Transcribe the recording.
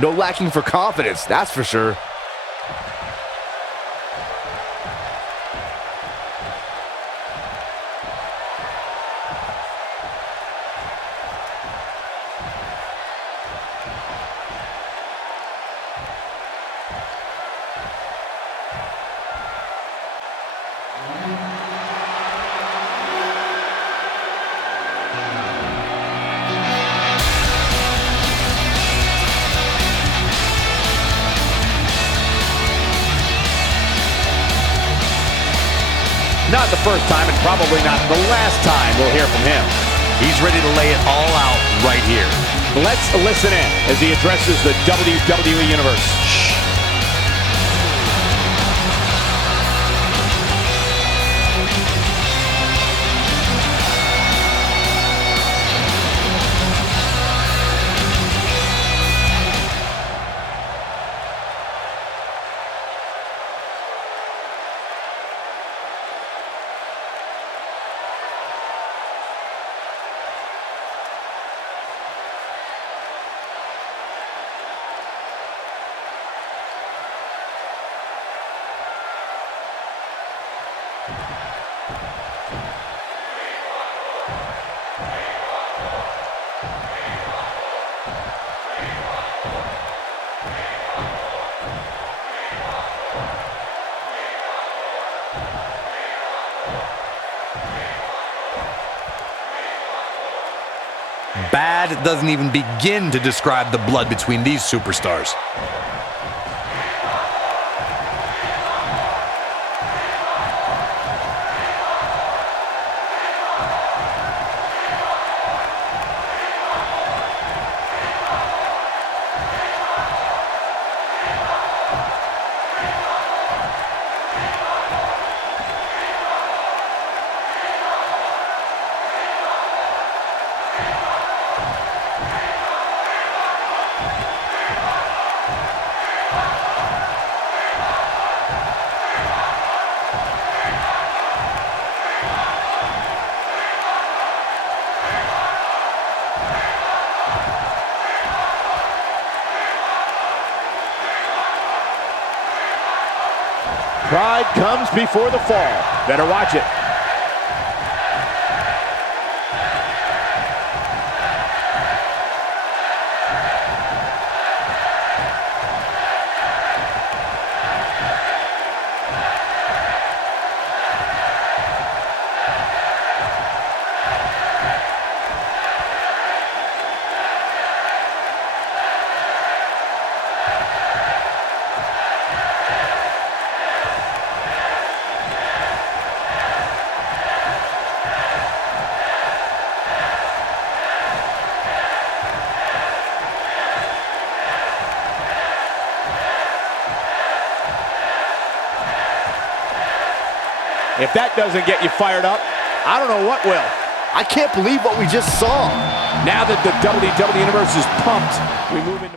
No lacking for confidence, that's for sure. Not the first time and probably not the last time we'll hear from him. He's ready to lay it all out right here. Let's listen in as he addresses the WWE Universe. Shh. Bad doesn't even begin to describe the blood between these superstars. Pride comes before the fall. Better watch it. If that doesn't get you fired up, I don't know what will. I can't believe what we just saw. Now that the WWE Universe is pumped, we move into